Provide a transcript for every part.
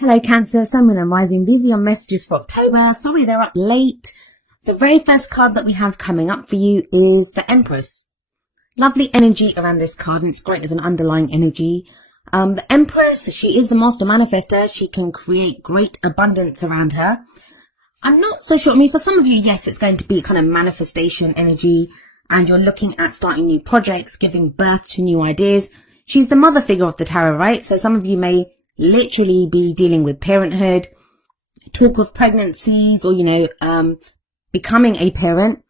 Hello Cancer, Sun, Moon and Rising. These are your messages for October. Sorry they're up late. The very first card that we have coming up for you is the Empress. Lovely energy around this card, and it's great as an underlying energy. The Empress, she is the master manifester. She can create great abundance around her. I'm not so sure. I mean, for some of you, yes, it's going to be kind of manifestation energy, and you're looking at starting new projects, giving birth to new ideas. She's the mother figure of the tarot, right? So some of you may literally be dealing with parenthood, talk of pregnancies, or, becoming a parent.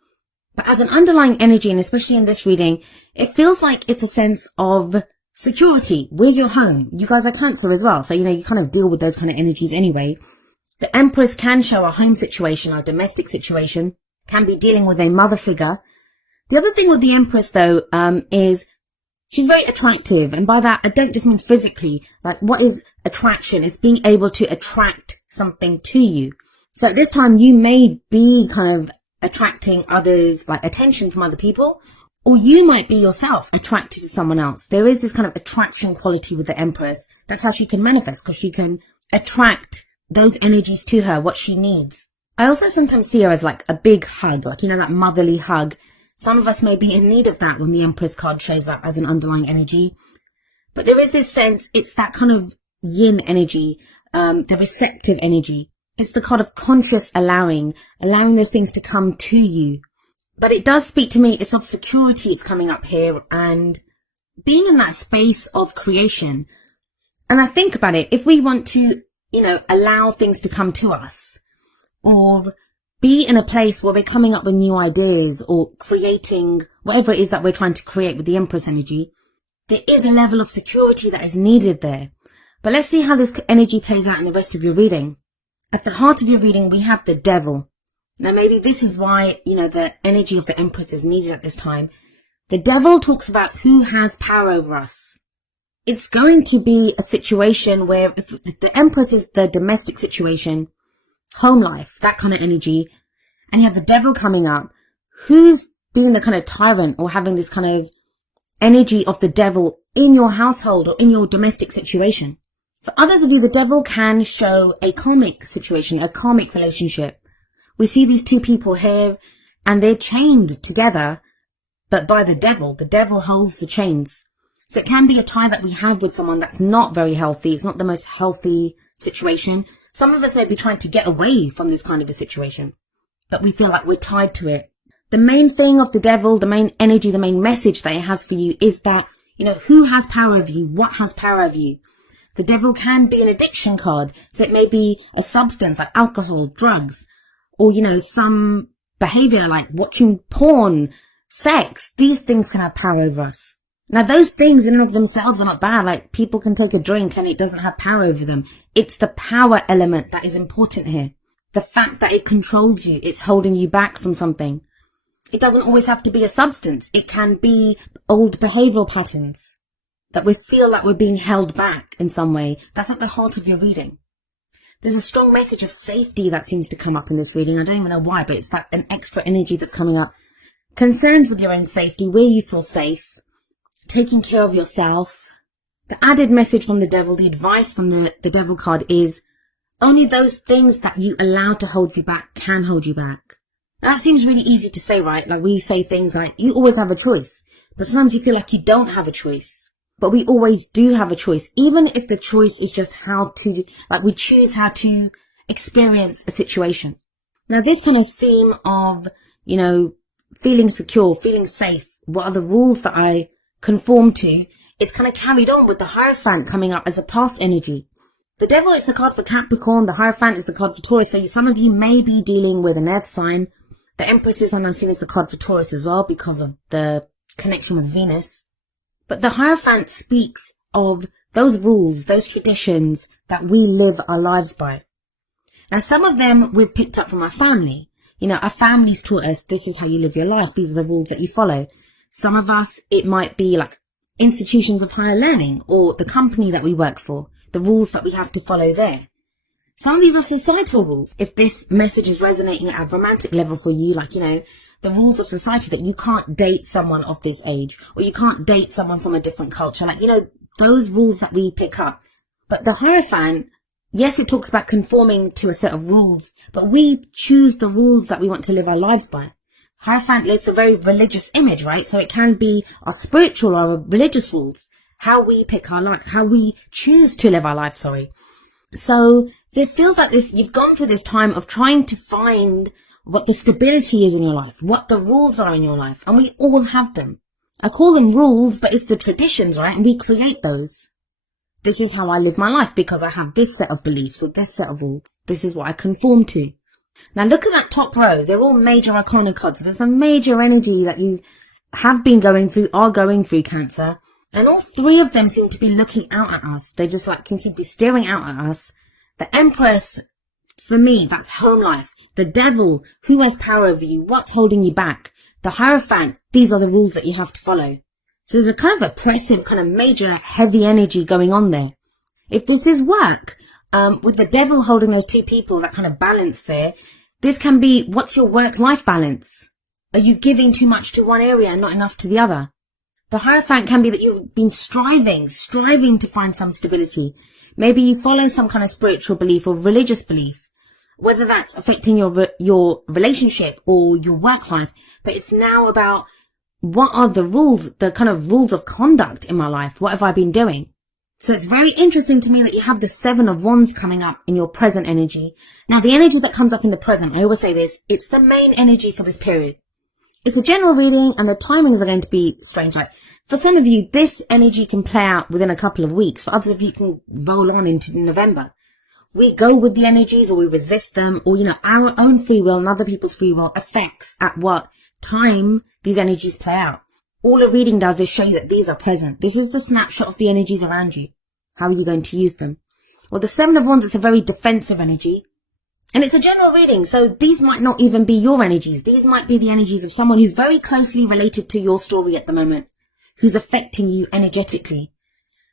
But as an underlying energy, and especially in this reading, it feels like it's a sense of security. Where's your home? You guys are Cancer as well. So, you kind of deal with those kind of energies anyway. The Empress can show a home situation, a domestic situation, can be dealing with a mother figure. The other thing with the Empress, though, is she's very attractive. And by that, I don't just mean physically. Like, what is attraction? It's being able to attract something to you. So at this time, you may be kind of attracting others, like attention from other people, or you might be yourself attracted to someone else. There is this kind of attraction quality with the Empress. That's how she can manifest, because she can attract those energies to her, what she needs. I also sometimes see her as like a big hug, like, that motherly hug. Some of us may be in need of that when the Empress card shows up as an underlying energy. But there is this sense, it's that kind of yin energy, the receptive energy. It's the kind of conscious allowing those things to come to you. But it does speak to me, it's of security, it's coming up here, and being in that space of creation. And I think about it, if we want to, allow things to come to us, or be in a place where we're coming up with new ideas or creating whatever it is that we're trying to create with the Empress energy, there is a level of security that is needed there. But let's see how this energy plays out in the rest of your reading. At the heart of your reading, we have the Devil. Now, maybe this is why, the energy of the Empress is needed at this time. The Devil talks about who has power over us. It's going to be a situation where if the Empress is the domestic situation, home life, that kind of energy, and you have the Devil coming up, who's being the kind of tyrant or having this kind of energy of the Devil in your household or in your domestic situation? For others of you, the Devil can show a karmic situation, a karmic relationship. We see these two people here, and they're chained together, but by the Devil holds the chains. So it can be a tie that we have with someone that's not very healthy. It's not the most healthy situation. Some of us may be trying to get away from this kind of a situation, but we feel like we're tied to it. The main thing of the Devil, the main energy, the main message that it has for you is that, who has power over you? What has power over you? The Devil can be an addiction card. So it may be a substance like alcohol, drugs, or, some behavior like watching porn, sex. These things can have power over us. Now, those things in and of themselves are not bad. Like, people can take a drink and it doesn't have power over them. It's the power element that is important here. The fact that it controls you, it's holding you back from something. It doesn't always have to be a substance. It can be old behavioral patterns that we feel like we're being held back in some way. That's at the heart of your reading. There's a strong message of safety that seems to come up in this reading. I don't even know why, but it's that an extra energy that's coming up. Concerns with your own safety, where you feel safe, taking care of yourself. The added message from the Devil, the advice from the Devil card is only those things that you allow to hold you back can hold you back. Now, that seems really easy to say, right? Like, we say things like, you always have a choice, but sometimes you feel like you don't have a choice. But we always do have a choice, even if the choice is just we choose how to experience a situation. Now, this kind of theme of, feeling secure, feeling safe, what are the rules that I conform to, it's kind of carried on with the Hierophant coming up as a past energy. The Devil is the card for Capricorn, the Hierophant is the card for Taurus, so some of you may be dealing with an earth sign. The Empress is, I'm seeing, is the card for Taurus as well because of the connection with Venus. But the Hierophant speaks of those rules, those traditions that we live our lives by. Now, some of them we've picked up from our family. Our families taught us, this is how you live your life. These are the rules that you follow. Some of us, it might be like institutions of higher learning or the company that we work for, the rules that we have to follow there. Some of these are societal rules. If this message is resonating at a romantic level for you, like, the rules of society that you can't date someone of this age, or you can't date someone from a different culture, like, those rules that we pick up. But the Hierophant Yes, it talks about conforming to a set of rules, but we choose the rules that we want to live our lives by. Hierophant is a very religious image, right? So it can be our spiritual or our religious rules, how we pick our life, how we choose to live our life, So it feels like this, you've gone through this time of trying to find what the stability is in your life, what the rules are in your life, and we all have them. I call them rules, but it's the traditions, right? And we create those. This is how I live my life because I have this set of beliefs or this set of rules. This is what I conform to. Now look at that top row. They're all major arcana cards. There's a major energy that you have been going through, are going through, Cancer. And all three of them seem to be looking out at us. They just like can seem to be staring out at us. The Empress, for me, that's home life. The Devil, who has power over you? What's holding you back? The Hierophant, these are the rules that you have to follow. So there's a kind of oppressive, kind of major, heavy energy going on there. If this is work, with the Devil holding those two people, that kind of balance there, this can be, what's your work-life balance? Are you giving too much to one area and not enough to the other? The Hierophant can be that you've been striving to find some stability. Maybe you follow some kind of spiritual belief or religious belief, whether that's affecting your relationship or your work life. But it's now about, what are the rules, the kind of rules of conduct in my life? What have I been doing? So it's very interesting to me that you have the Seven of Wands coming up in your present energy. Now, the energy that comes up in the present, I always say this, it's the main energy for this period. It's a general reading and the timings are going to be strange. Like for some of you, this energy can play out within a couple of weeks. For others of you, it can roll on into November. We go with the energies or we resist them, or, our own free will and other people's free will affects at what time these energies play out. All a reading does is show you that these are present. This is the snapshot of the energies around you. How are you going to use them? Well, the Seven of Wands, it's a very defensive energy. And it's a general reading, so these might not even be your energies. These might be the energies of someone who's very closely related to your story at the moment, who's affecting you energetically.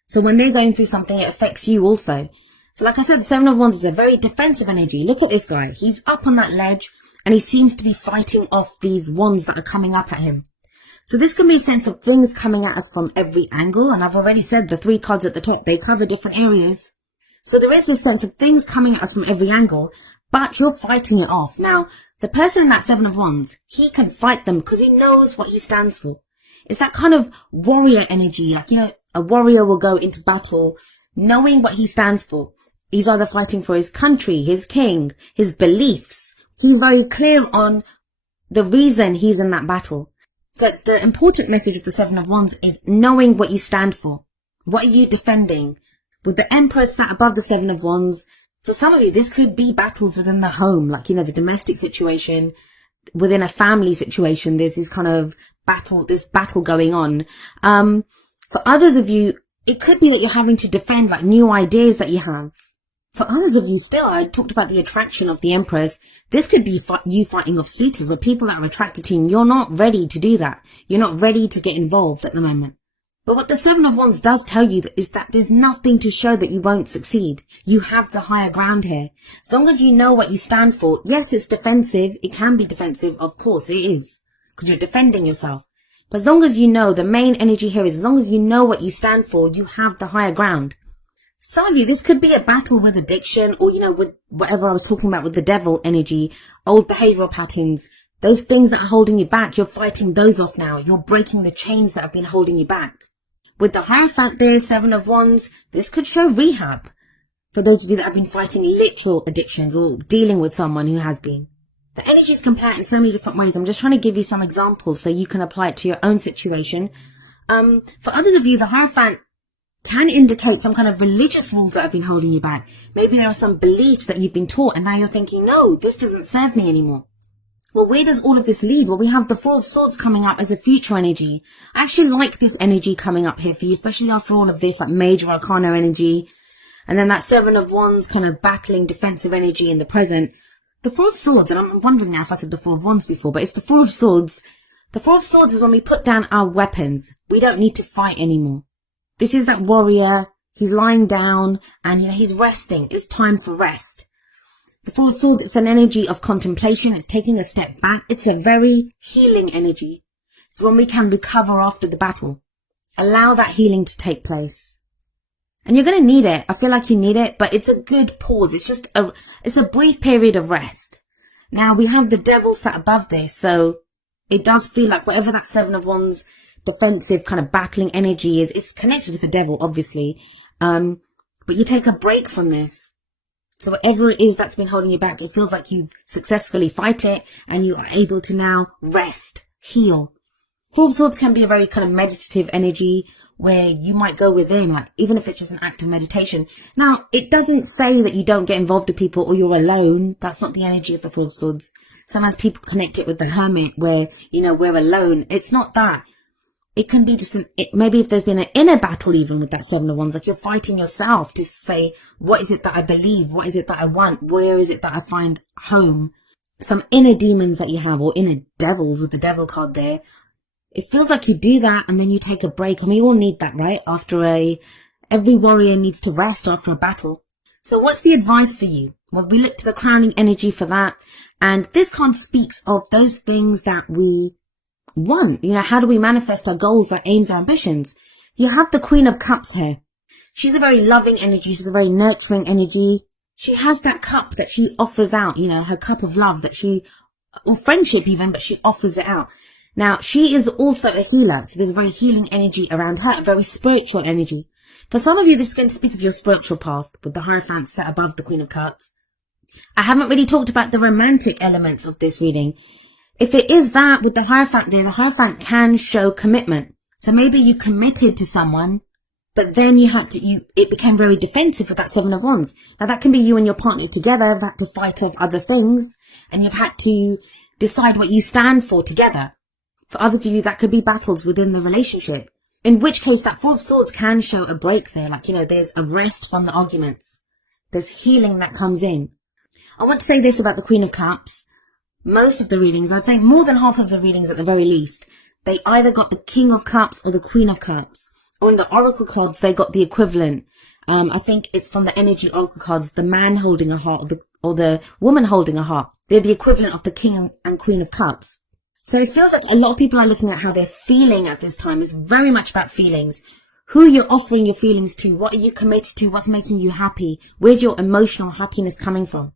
So when they're going through something, it affects you also. So like I said, the Seven of Wands is a very defensive energy. Look at this guy. He's up on that ledge and he seems to be fighting off these wands that are coming up at him. So this can be a sense of things coming at us from every angle. And I've already said the three cards at the top, they cover different areas. So there is this sense of things coming at us from every angle, but you're fighting it off. Now, the person in that Seven of Wands, he can fight them because he knows what he stands for. It's that kind of warrior energy. Like, a warrior will go into battle knowing what he stands for. He's either fighting for his country, his king, his beliefs. He's very clear on the reason he's in that battle. So the important message of the Seven of Wands is knowing what you stand for. What are you defending? With the Empress sat above the Seven of Wands, for some of you, this could be battles within the home, like, the domestic situation, within a family situation. There's this kind of battle going on. For others of you, it could be that you're having to defend like new ideas that you have. For others of you still, I talked about the attraction of the Empress. This could be you fighting off suitors or people that are attracted to you. You're not ready to do that. You're not ready to get involved at the moment. But what the Seven of Wands does tell you is that there's nothing to show that you won't succeed. You have the higher ground here. As long as you know what you stand for, yes, it's defensive. It can be defensive. Of course it is, because you're defending yourself. But as long as you know, the main energy here is as long as you know what you stand for, you have the higher ground. Some of you, this could be a battle with addiction or, with whatever I was talking about with the Devil energy, old behavioral patterns, those things that are holding you back. You're fighting those off now. You're breaking the chains that have been holding you back. With the Hierophant there, Seven of Wands, this could show rehab. For those of you that have been fighting literal addictions or dealing with someone who has been. The energies can play out in so many different ways. I'm just trying to give you some examples so you can apply it to your own situation. For others of you, the Hierophant can indicate some kind of religious rules that have been holding you back. Maybe there are some beliefs that you've been taught and now you're thinking, no, this doesn't serve me anymore. Well, where does all of this lead? Well, we have the Four of Swords coming up as a future energy. I actually like this energy coming up here for you, especially after all of this, like major arcana energy. And then that Seven of Wands kind of battling defensive energy in the present. The Four of Swords, and I'm wondering now if I said the Four of Wands before, but it's the Four of Swords. The Four of Swords is when we put down our weapons. We don't need to fight anymore. This is that warrior. He's lying down and, he's resting. It's time for rest. The Four of Swords, it's an energy of contemplation. It's taking a step back. It's a very healing energy. It's when we can recover after the battle. Allow that healing to take place. And you're going to need it. I feel like you need it, but it's a good pause. It's a brief period of rest. Now we have the Devil sat above this, so it does feel like whatever that Seven of Wands defensive kind of battling energy is, it's connected to the Devil, obviously. But you take a break from this. So whatever it is that's been holding you back, it feels like you've successfully fight it and you are able to now rest, heal. Four of Swords can be a very kind of meditative energy where you might go within, like even if it's just an act of meditation. Now, it doesn't say that you don't get involved with people or you're alone. That's not the energy of the Four of Swords. Sometimes people connect it with the Hermit where, you know, we're alone. It's not that. It can be just maybe if there's been an inner battle even with that Seven of Wands, like you're fighting yourself to say, what is it that I believe? What is it that I want? Where is it that I find home? Some inner demons that you have, or inner devils with the Devil card there. It feels like you do that and then you take a break. And we all need that, right? Every warrior needs to rest after a battle. So what's the advice for you? Well, we look to the crowning energy for that. And this card speaks of those things that we want. You know, how do we manifest our goals, our aims, our ambitions? You have the Queen of Cups here. She's a very loving energy. She's a very nurturing energy. She has that cup that she offers out, you know, her cup of love or friendship even, but she offers it out. Now, she is also a healer, so there's a very healing energy around her, a very spiritual energy. For some of you, this is going to speak of your spiritual path, with the Hierophant set above the Queen of Cups. I haven't really talked about the romantic elements of this reading. If it is that, with the Hierophant there, the Hierophant can show commitment. So maybe you committed to someone, but then it became very defensive with that Seven of Wands. Now, that can be you and your partner together have had to fight off other things, and you've had to decide what you stand for together. For others of you, that could be battles within the relationship. In which case, that Four of Swords can show a break there. Like, you know, there's a rest from the arguments. There's healing that comes in. I want to say this about the Queen of Cups. Most of the readings, I'd say more than half of the readings at the very least, they either got the King of Cups or the Queen of Cups. Or in the Oracle cards, they got the equivalent. I think it's from the Energy Oracle cards, the man holding a heart or the woman holding a heart. They're the equivalent of the King and Queen of Cups. So it feels like a lot of people are looking at how they're feeling at this time. It's very much about feelings. Who you're offering your feelings to. What are you committed to? What's making you happy? Where's your emotional happiness coming from?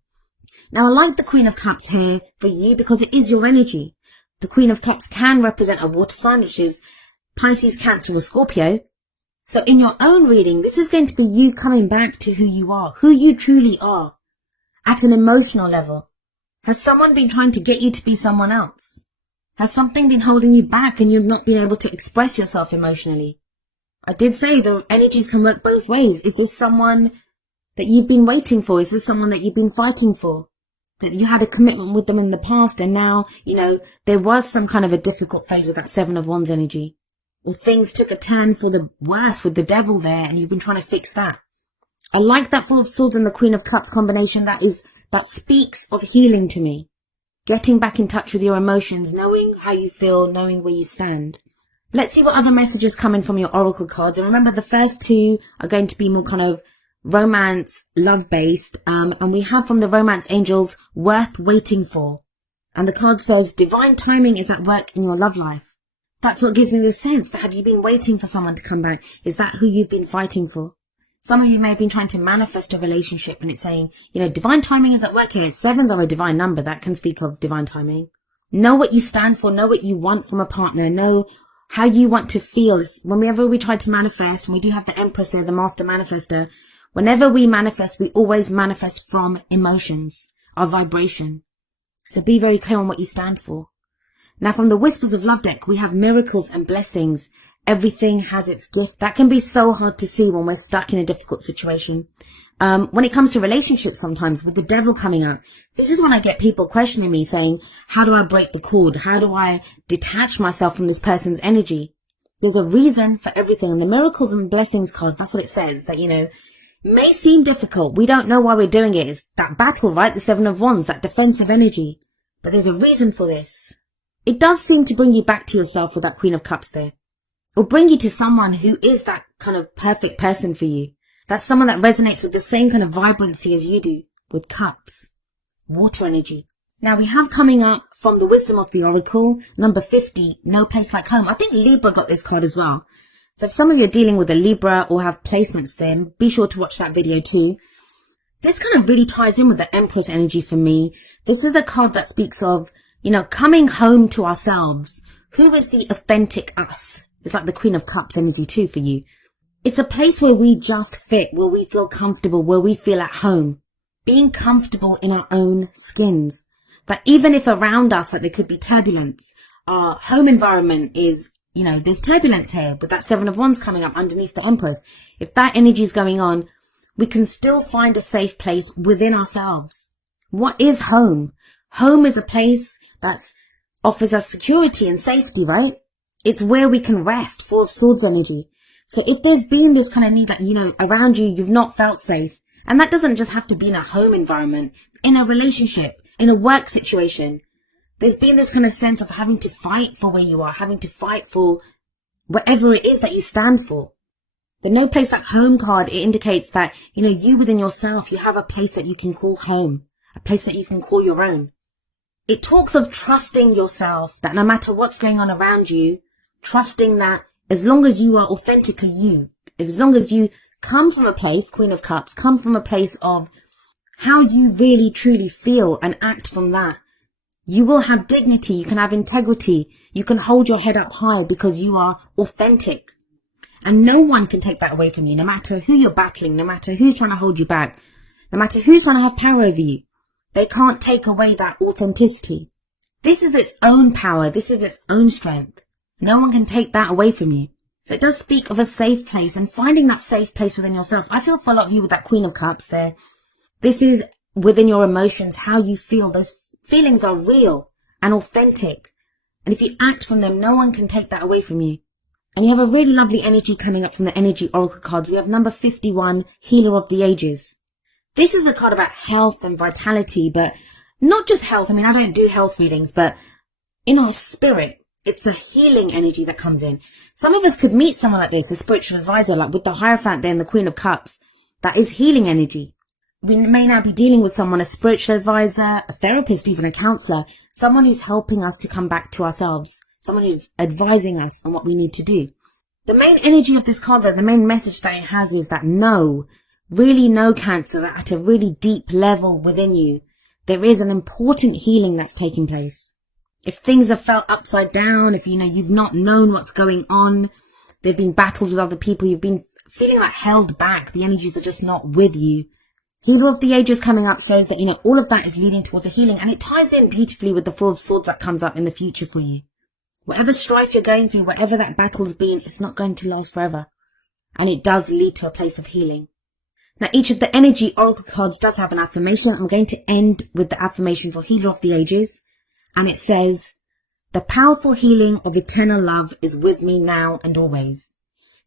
Now, I like the Queen of Cups here for you because it is your energy. The Queen of Cups can represent a water sign, which is Pisces, Cancer, or Scorpio. So in your own reading, this is going to be you coming back to who you are, who you truly are, at an emotional level. Has someone been trying to get you to be someone else? Has something been holding you back and you've not been able to express yourself emotionally? I did say the energies can work both ways. Is this someone that you've been waiting for? Is this someone that you've been fighting for? That you had a commitment with them in the past and now, you know, there was some kind of a difficult phase with that Seven of Wands energy. Or things took a turn for the worse with the Devil there and you've been trying to fix that. I like that Four of Swords and the Queen of Cups combination. That speaks of healing to me. Getting back in touch with your emotions, knowing how you feel, knowing where you stand. Let's see what other messages come in from your Oracle cards. And remember, the first two are going to be more kind of romance, love-based. And we have from the Romance Angels, Worth Waiting For. And the card says, divine timing is at work in your love life. That's what gives me the sense that have you been waiting for someone to come back? Is that who you've been fighting for? Some of you may have been trying to manifest a relationship and it's saying, you know, divine timing is at work here. Sevens are a divine number. That can speak of divine timing. Know what you stand for. Know what you want from a partner. Know how you want to feel. Whenever we try to manifest, and we do have the Empress there, the Master Manifester, whenever we manifest, we always manifest from emotions, our vibration. So be very clear on what you stand for. Now from the Whispers of Love deck, we have miracles and blessings. Everything has its gift. That can be so hard to see when we're stuck in a difficult situation. When it comes to relationships sometimes, with the Devil coming out, this is when I get people questioning me saying, how do I break the cord? How do I detach myself from this person's energy? There's a reason for everything. And the miracles and blessings card, that's what it says, that, you know, may seem difficult. We don't know why we're doing it. It's that battle, right? The Seven of Wands, that defensive energy. But there's a reason for this. It does seem to bring you back to yourself with that Queen of Cups there. Or bring you to someone who is that kind of perfect person for you. That's someone that resonates with the same kind of vibrancy as you do, with cups, water energy. Now we have coming up from the Wisdom of the Oracle, number 50, No Place Like Home. I think Libra got this card as well. So if some of you are dealing with a Libra or have placements there, be sure to watch that video too. This kind of really ties in with the Empress energy for me. This is a card that speaks of, coming home to ourselves. Who is the authentic us? It's like the Queen of Cups energy too for you. It's a place where we just fit, where we feel comfortable, where we feel at home. Being comfortable in our own skins. That even if around us, that there could be turbulence, our home environment is, there's turbulence here with that Seven of Wands coming up underneath the Empress. If that energy is going on, we can still find a safe place within ourselves. What is home? Home is a place that offers us security and safety, right? It's where we can rest, Four of Swords energy. So if there's been this kind of need that, around you, you've not felt safe. And that doesn't just have to be in a home environment, in a relationship, in a work situation. There's been this kind of sense of having to fight for where you are, having to fight for whatever it is that you stand for. The No Place Like Home card, it indicates that, you within yourself, you have a place that you can call home, a place that you can call your own. It talks of trusting yourself, that no matter what's going on around you, trusting that as long as you are authentically you, as long as you come from a place, Queen of Cups, come from a place of how you really truly feel and act from that, you will have dignity, you can have integrity, you can hold your head up high because you are authentic. And no one can take that away from you, no matter who you're battling, no matter who's trying to hold you back, no matter who's trying to have power over you. They can't take away that authenticity. This is its own power. This is its own strength. No one can take that away from you. So it does speak of a safe place and finding that safe place within yourself. I feel for a lot of you with that Queen of Cups there. This is within your emotions, how you feel. Those feelings are real and authentic. And if you act from them, no one can take that away from you. And you have a really lovely energy coming up from the Energy Oracle cards. We have number 51, Healer of the Ages. This is a card about health and vitality, but not just health. I mean, I don't do health readings, but in our spirit, it's a healing energy that comes in. Some of us could meet someone like this, a spiritual advisor, like with the Hierophant there and the Queen of Cups. That is healing energy. We may now be dealing with someone, a spiritual advisor, a therapist, even a counselor, someone who's helping us to come back to ourselves, someone who's advising us on what we need to do. The main energy of this card, though, the main message that it has is that really know, Cancer, that at a really deep level within you, there is an important healing that's taking place. If things have felt upside down, if you've not known what's going on, there've been battles with other people, you've been feeling like held back, the energies are just not with you. Healer of the Ages coming up shows that, all of that is leading towards a healing, and it ties in beautifully with the Four of Swords that comes up in the future for you. Whatever strife you're going through, whatever that battle's been, it's not going to last forever. And it does lead to a place of healing. Now, each of the Energy Oracle cards does have an affirmation. I'm going to end with the affirmation for Healer of the Ages. And it says, the powerful healing of eternal love is with me now and always.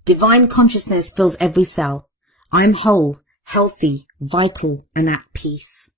Divine consciousness fills every cell. I am whole, healthy, vital, and at peace.